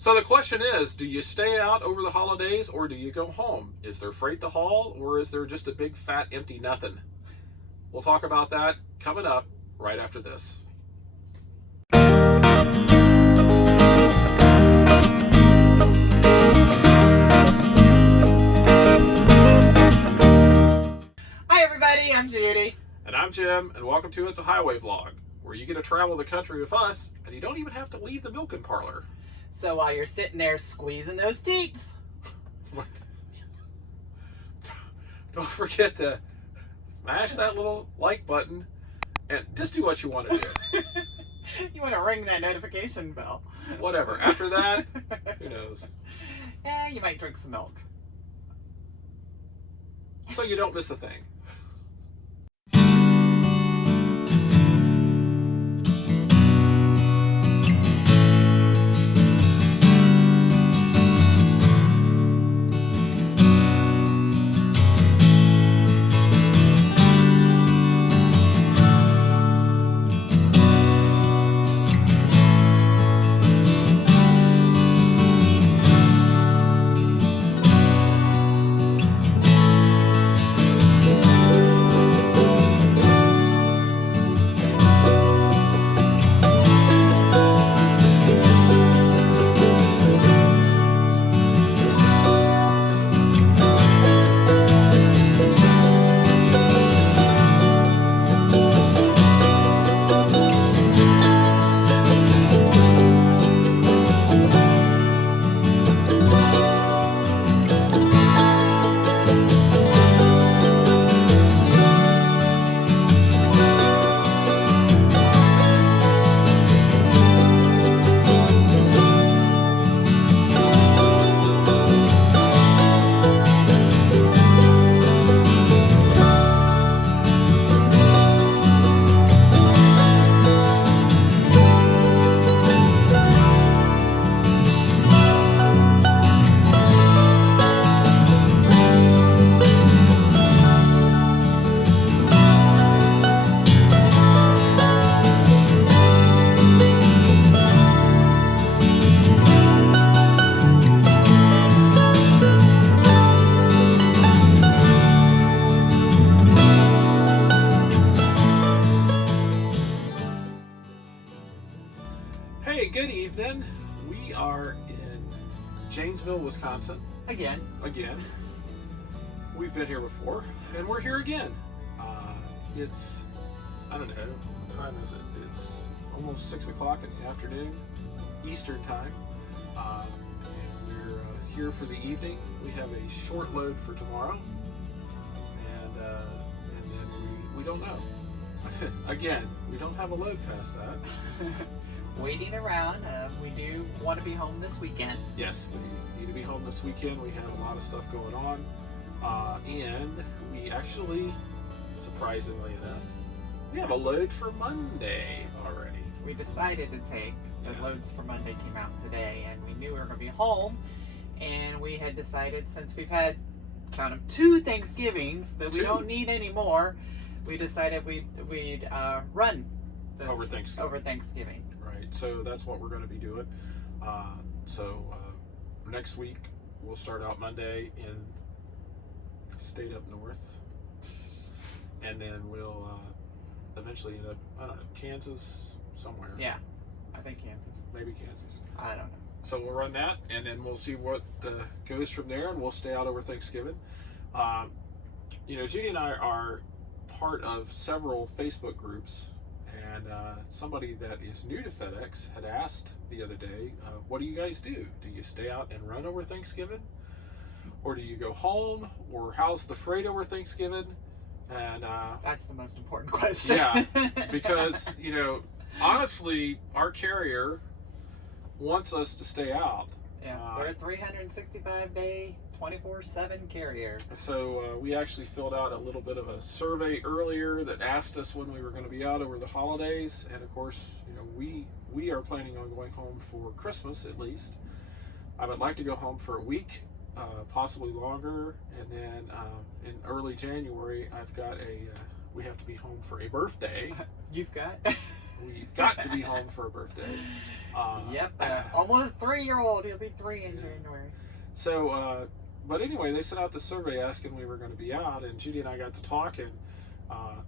So the question is, do you stay out over the holidays or do you go home? Is there freight to haul or is there just a big fat empty nothing? We'll talk about that coming up right after this. Hi everybody, I'm Judy. And I'm Jim, and welcome to It's a Highway Vlog, where you get to travel the country with us and you don't even have to leave the milking parlor. So while you're sitting there squeezing those teats, Don't forget to smash that little like button and just do what you want to do. you want to ring that notification bell. Whatever. After that, who knows? You might drink some milk. So you don't miss a thing. Hey, good evening. We are in Janesville, Wisconsin. Again. We've been here before, and we're here again. It's, I don't know, what time is it? It's almost 6 o'clock in the afternoon, Eastern time. And we're here for the evening. We have a short load for tomorrow, and then we don't know. Again, we don't have a load past that. Waiting around. We do want to be home this weekend. Yes, we need to be home this weekend. We have a lot of stuff going on. And we actually, surprisingly enough, we have a load for Monday already. We decided to take the loads for Monday came out today, and we knew we were going to be home. And we had decided, since we've had, count them, 2 Thanksgivings that we don't need any more, we decided we'd run this over Thanksgiving. Right, so that's what we're going to be doing. Next week we'll start out Monday in state up north, and then we'll eventually end up, I don't know, Kansas somewhere. Yeah, I think Kansas. Maybe Kansas. I don't know. So we'll run that, and then we'll see what goes from there, and we'll stay out over Thanksgiving. Judy and I are part of several Facebook groups. And somebody that is new to FedEx had asked the other day, what do you guys do? Do you stay out and run over Thanksgiving? Or do you go home? Or how's the freight over Thanksgiving? And that's the most important question. Yeah, because, honestly, our carrier wants us to stay out. Yeah, they're a 365-day 24/7 carrier. So we actually filled out a little bit of a survey earlier that asked us when we were going to be out over the holidays, and of course, we are planning on going home for Christmas at least. I would like to go home for a week, possibly longer, and then in early January, I've got we have to be home for a birthday. You've got? we got to be home for a birthday. Yep, almost 3-year-old. He'll be 3 in January. So, but anyway, they sent out the survey asking we were going to be out, and Judy and I got to talking,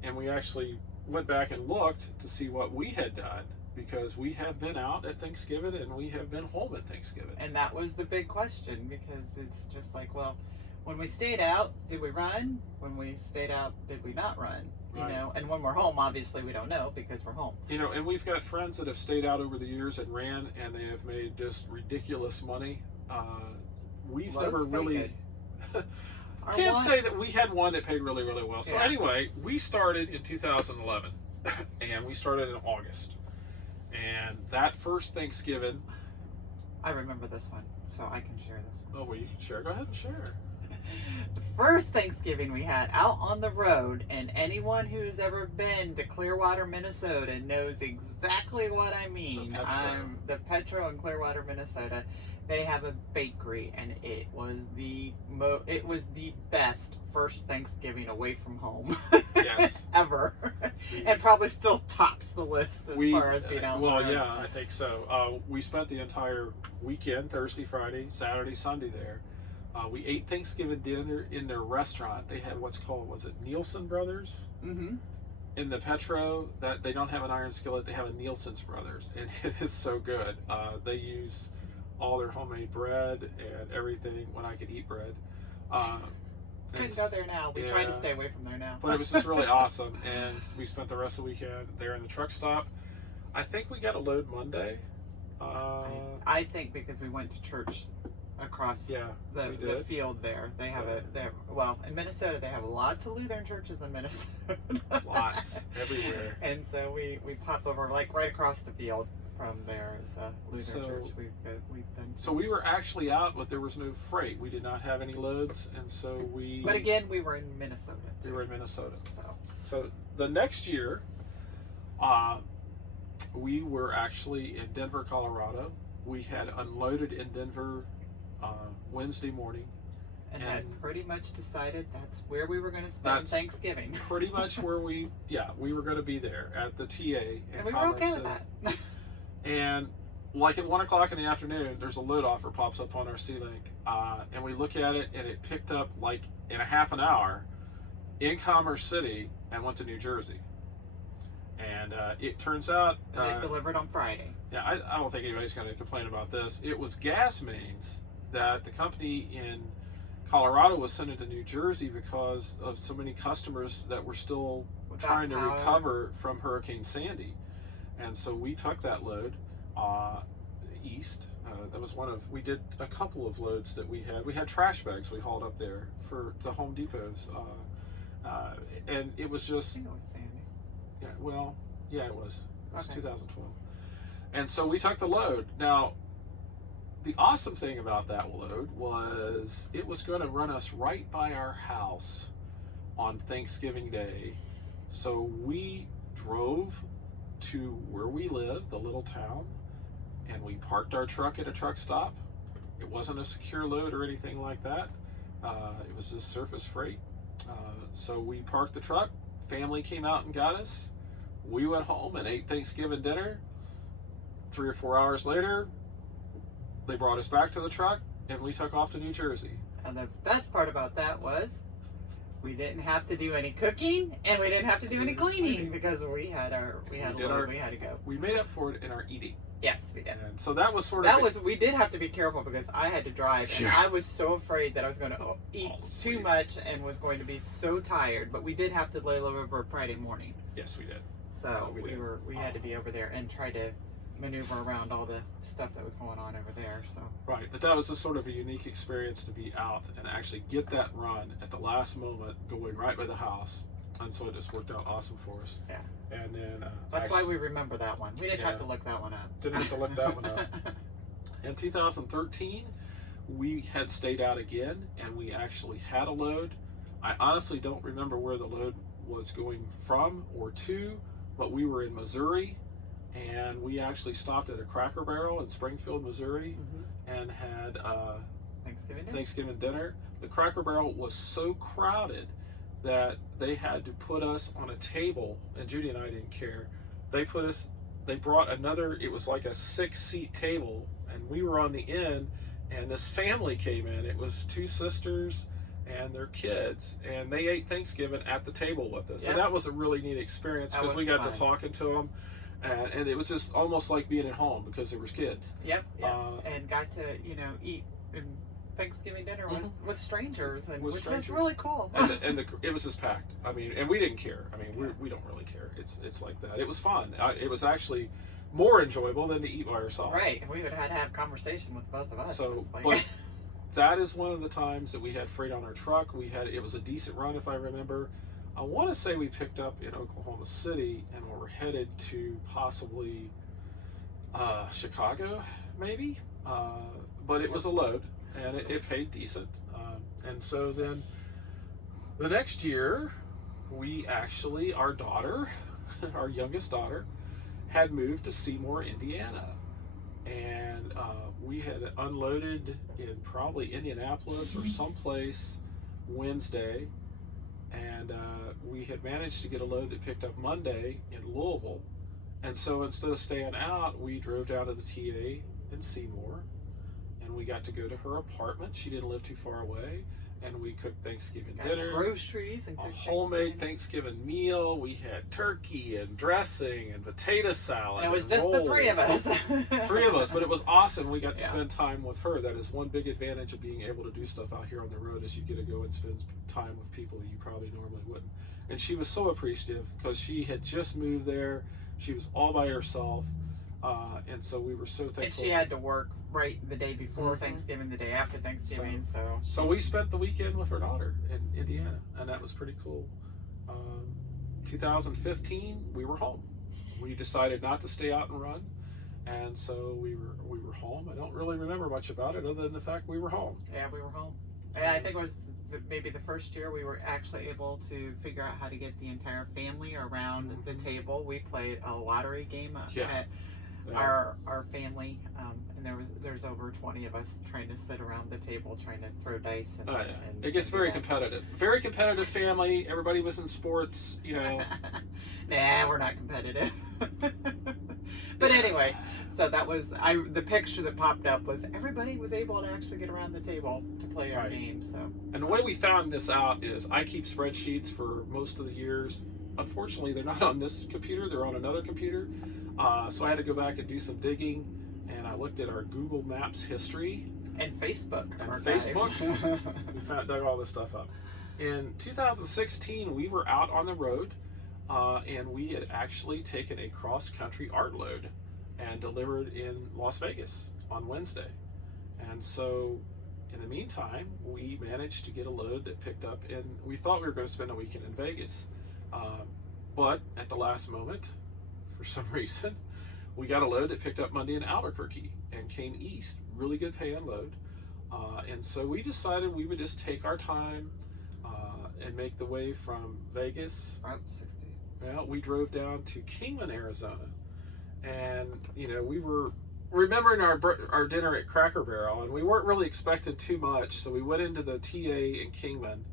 and we actually went back and looked to see what we had done, because we have been out at Thanksgiving and we have been home at Thanksgiving. And that was the big question, because it's just like, well, when we stayed out, did we run? When we stayed out, did we not run? You know, and when we're home, obviously we don't know because we're home. You know, and we've got friends that have stayed out over the years and ran, and they have made just ridiculous money. We've never really can't say that we had one that paid really, really well. So anyway, we started in 2011, and we started in August. And that first Thanksgiving, I remember this one, so I can share this one. Oh, well, you can share. Go ahead and share. The first Thanksgiving we had out on the road, and anyone who's ever been to Clearwater, Minnesota knows exactly what I mean. The Petro in Clearwater, Minnesota. They have a bakery, and it was the best first Thanksgiving away from home ever, and probably still tops the list as far as being out. Well, yeah, I think so. We spent the entire weekend, Thursday, Friday, Saturday, Sunday there. We ate Thanksgiving dinner in their restaurant. They had what's called, was it Nielsen Brothers? Mm-hmm. In the Petro, that they don't have an iron skillet, they have a Nielsen's Brothers, and it is so good. They use all their homemade bread and everything when I could eat bread. Couldn't go there now. We try to stay away from there now. But it was just really awesome, and we spent the rest of the weekend there in the truck stop. I think we got a load Monday. I think because we went to church across the field there. They have well, in Minnesota they have lots of Lutheran churches in Minnesota. Lots everywhere. And so we pop over like right across the field from there is a Lutheran church we've been to. So we were actually out, but there was no freight. We did not have any loads, and so we. But again, we were in Minnesota. We were in Minnesota. So the next year, we were actually in Denver, Colorado. We had unloaded in Denver Wednesday morning. And had pretty much decided that's where we were going to spend Thanksgiving. Pretty much where we were going to be there at the TA. And we were okay with that. And like at 1 o'clock in the afternoon, there's a load offer pops up on our C-Link. And we look at it, and it picked up like in a half an hour in Commerce City and went to New Jersey. And it turns out... And it delivered on Friday. Yeah, I don't think anybody's going to complain about this. It was gas mains that the company in Colorado was sending to New Jersey because of so many customers that were still trying to recover from Hurricane Sandy. And so we took that load east. That was we did a couple of loads that we had. We had trash bags we hauled up there for the Home Depots. And it was just... I think it was Sandy. Yeah, well, yeah, it was. It was 2012. And so we took the load. Now, the awesome thing about that load was it was going to run us right by our house on Thanksgiving Day. So we drove to where we live, the little town, and we parked our truck at a truck stop. It wasn't a secure load or anything like that. It was just surface freight. So we parked the truck. Family came out and got us. We went home and ate Thanksgiving dinner. 3 or 4 hours later, they brought us back to the truck, and we took off to New Jersey. And the best part about that was we didn't have to do any cooking, and we didn't have to do any cleaning because we had a load we had to go. We made up for it in our eating. Yes, we did. And so that was we did have to be careful because I had to drive, and I was so afraid that I was going to eat too much and was going to be so tired. But we did have to lay over Friday morning. Yes, we did. So we had to be over there and try to maneuver around all the stuff that was going on over there. So right, but that was a sort of a unique experience to be out and actually get that run at the last moment, going right by the house, and so it just worked out awesome for us. Yeah. And then that's why we remember that one. We didn't have to look that one up. Didn't have to look that one up. In 2013, we had stayed out again, and we actually had a load. I honestly don't remember where the load was going from or to, but we were in Missouri, and we actually stopped at a Cracker Barrel in Springfield, Missouri, and had Thanksgiving dinner. The Cracker Barrel was so crowded that they had to put us on a table, and Judy and I didn't care. They put us they brought another, it was like a 6-seat table, and we were on the end, and this family came in. It was 2 sisters and their kids, and they ate Thanksgiving at the table with us. Yep. So that was a really neat experience because we got to talking to them, and it was just almost like being at home because there was kids. Yep. And got to eat Thanksgiving dinner with strangers, and which was really cool. and it was just packed. I mean, and we didn't care. I mean, we don't really care. It's like that. It was fun. It was actually more enjoyable than to eat by ourselves. Right, and we would have to have conversation with both of us. So, like... but that is one of the times that we had freight on our truck. It was a decent run, if I remember. I want to say we picked up in Oklahoma City, and we were headed to possibly Chicago, maybe. But it was a load, and it paid decent. And so then the next year, we actually, our daughter, our youngest daughter, had moved to Seymour, Indiana. And we had unloaded in probably Indianapolis or someplace Wednesday, and we had managed to get a load that picked up Monday in Louisville. And so instead of staying out, we drove down to the TA in Seymour, and we got to go to her apartment. She didn't live too far away, and we cooked Thanksgiving dinner, groceries, and a homemade Thanksgiving meal. We had turkey and dressing and potato salad. And it was just the 3 of us. 3 of us, but it was awesome. We got to spend time with her. That is one big advantage of being able to do stuff out here on the road, is you get to go and spend time with people you probably normally wouldn't. And she was so appreciative because she had just moved there. She was all by herself. And so we were so thankful. And she had to work right the day before Thanksgiving, the day after Thanksgiving. So we spent the weekend with her daughter in Indiana, and that was pretty cool. 2015, we were home. We decided not to stay out and run, and so we were home. I don't really remember much about it other than the fact we were home. Yeah, we were home. And I think it was maybe the first year we were actually able to figure out how to get the entire family around the table. We played a lottery game at our family, and there's over 20 of us trying to sit around the table trying to throw dice. And it gets very competitive. Very competitive family. Everybody was in sports, Nah, we're not competitive. But anyway, so that was the picture that popped up was everybody was able to actually get around the table to play our game. So, and the way we found this out is I keep spreadsheets for most of the years. Unfortunately, they're not on this computer; they're on another computer. So I had to go back and do some digging, and I looked at our Google Maps history and Facebook. We dug all this stuff up. In 2016, we were out on the road, and we had actually taken a cross-country art load and delivered in Las Vegas on Wednesday. And so in the meantime, we managed to get a load that picked up, and we thought we were going to spend a weekend in Vegas. But at the last moment, for some reason, we got a load that picked up Monday in Albuquerque and came east. Really good paying load. And so we decided we would just take our time and make the way from Vegas. Route 60. Well, we drove down to Kingman, Arizona. And, we were remembering our dinner at Cracker Barrel, and we weren't really expecting too much. So we went into the TA in Kingman.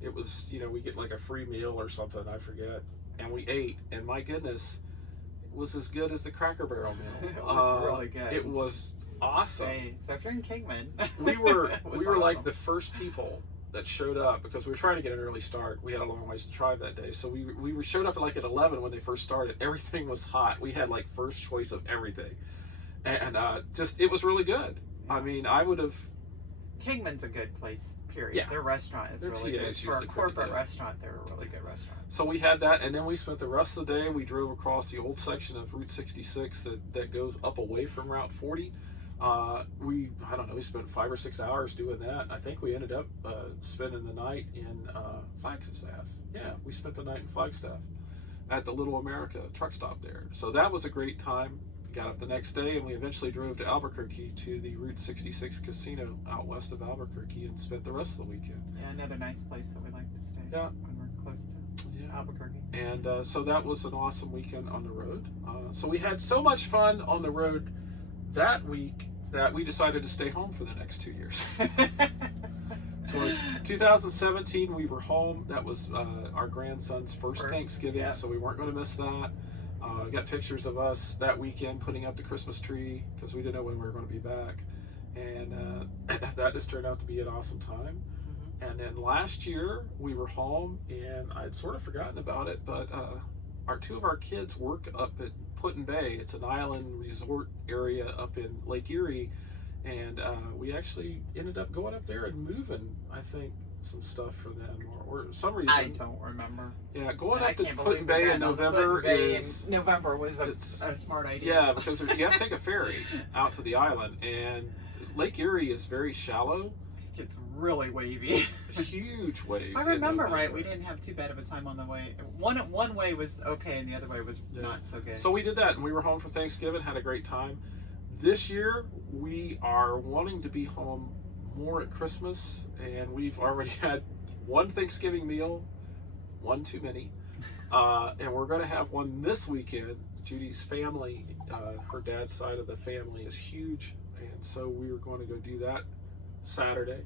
It was, we get like a free meal or something, I forget. And we ate, and my goodness, it was as good as the Cracker Barrel meal. It was really good. It was awesome. Hey, so if you're in Kingman, we were awesome. Like the first people that showed up because we were trying to get an early start. We had a long ways to drive that day, so we showed up at 11 when they first started. Everything was hot. We had like first choice of everything, and it was really good. I mean, I would have. Kingman's a good place. Period. Yeah. Their restaurant is really good. For a corporate restaurant, they're a really good restaurant. So we had that, and then we spent the rest of the day, we drove across the old section of Route 66 that goes up away from Route 40. We spent 5 or 6 hours doing that. I think we ended up spending the night in Flagstaff. Yeah, we spent the night in Flagstaff at the Little America truck stop there. So that was a great time. Got up the next day, and we eventually drove to Albuquerque to the Route 66 casino out west of Albuquerque and spent the rest of the weekend. Yeah, another nice place that we like to stay when we're close to Albuquerque. And so that was an awesome weekend on the road. So we had so much fun on the road that week that we decided to stay home for the next 2 years. So in 2017, we were home. That was our grandson's first Thanksgiving, so we weren't going to miss that. I got pictures of us that weekend putting up the Christmas tree because we didn't know when we were going to be back. And that just turned out to be an awesome time. And then last year we were home, and I'd sort of forgotten about it, but two of our kids work up at Put in Bay. It's an island resort area up in Lake Erie, and we actually ended up going up there and moving, I think, some stuff for them, or some reason. I don't remember. Yeah, going up to Put in Bay in November November was a smart idea. Yeah, because you have to take a ferry out to the island, and Lake Erie is very shallow. It's really wavy. Huge waves. I remember right. We didn't have too bad of a time on the way. One way was okay, and the other way was not so good. So we did that, and we were home for Thanksgiving. Had a great time. This year we are wanting to be home more at Christmas, and we've already had one Thanksgiving meal, one too many, and we're going to have one this weekend. Judy's family, her dad's side of the family is huge, and so we are going to go do that Saturday,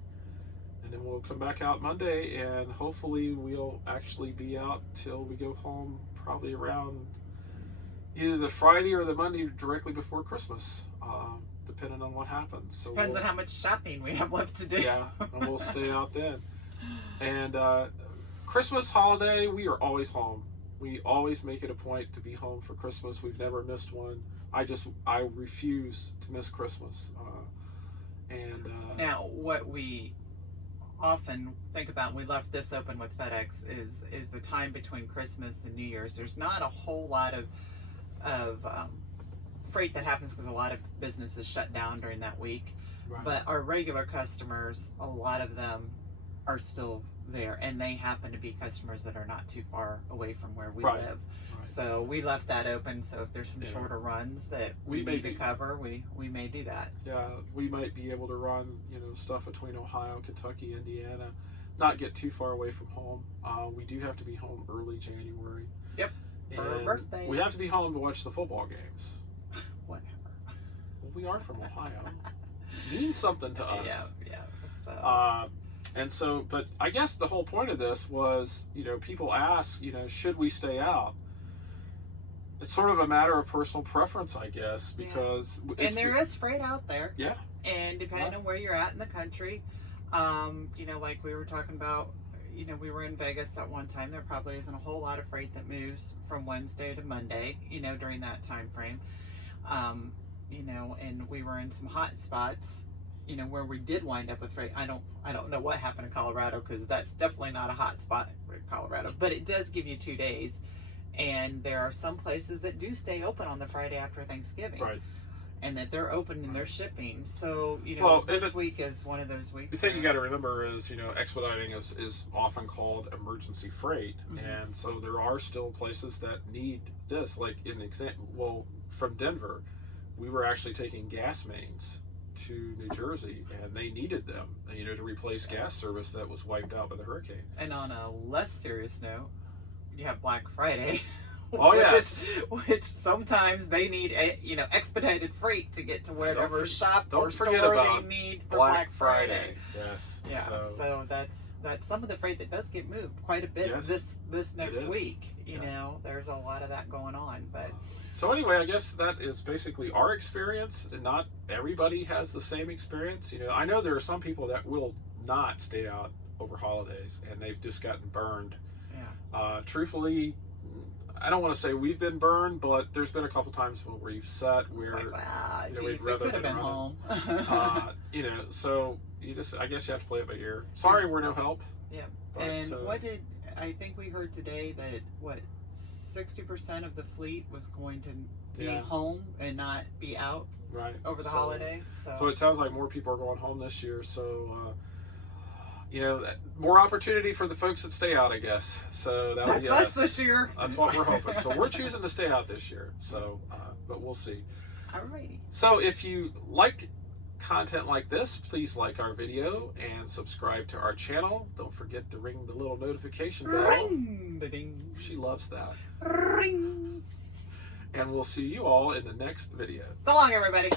and then we'll come back out Monday, and hopefully we'll actually be out till we go home, probably around either the Friday or the Monday directly before Christmas, depending on what happens. So depends on how much shopping we have left to do. Yeah, and we'll stay out then. And Christmas holiday, we are always home. We always make it a point to be home for Christmas. We've never missed one. I refuse to miss Christmas. Now, what we often think about, when we left this open with FedEx, is the time between Christmas and New Year's. There's not a whole lot of freight that happens because a lot of businesses shut down during that week. Right. But our regular customers, a lot of them are still there, and they happen to be customers that are not too far away from where we live. Right. So we left that open, so if there's some shorter runs that we need to cover, we may do that. Yeah, we might be able to run, stuff between Ohio, Kentucky, Indiana, not get too far away from home. We do have to be home early January. Yep, for her birthday. We have to be home to watch the football games. Whatever. Well, we are from Ohio. It means something to us. Yeah. But I guess the whole point of this was, people ask, should we stay out? It's sort of a matter of personal preference, I guess, because... And there is freight out there. Yeah. And depending on where you're at in the country, like we were talking about, we were in Vegas at one time. There probably isn't a whole lot of freight that moves from Wednesday to Monday, during that time frame. And we were in some hot spots, where we did wind up with freight. I don't know what happened in Colorado, because that's definitely not a hot spot in Colorado, but it does give you 2 days. And there are some places that do stay open on the Friday after Thanksgiving. Right. And that they're open and they're shipping. So, this week is one of those weeks. The thing you got to remember is, expediting is often called emergency freight. Mm-hmm. And so there are still places that need this. Like, from Denver, we were actually taking gas mains to New Jersey, and they needed them, to replace gas service that was wiped out by the hurricane. And on a less serious note, you have Black Friday. Oh yes, which sometimes they need expedited freight to get to whatever shop or store they need for Black Friday. Yes. Yeah. So that's some of the freight that does get moved quite a bit this next week. There's a lot of that going on. But so anyway, I guess that is basically our experience, and not everybody has the same experience. I know there are some people that will not stay out over holidays, and they've just gotten burned. Yeah. Truthfully, I don't want to say we've been burned, but there's been a couple times where we've sat where we'd rather could have been home. So I guess you have to play it by ear. Sorry, we're no help. Yeah. But, I think we heard today that 60% of the fleet was going to be home and not be out over the holiday. So it sounds like more people are going home this year. So. More opportunity for the folks that stay out, I guess. So that'll be us this year. That's what we're hoping. So we're choosing to stay out this year. So, but we'll see. Alrighty. So if you like content like this, please like our video and subscribe to our channel. Don't forget to ring the little notification bell. Ring-a-ding. She loves that. Ring. And we'll see you all in the next video. So long, everybody.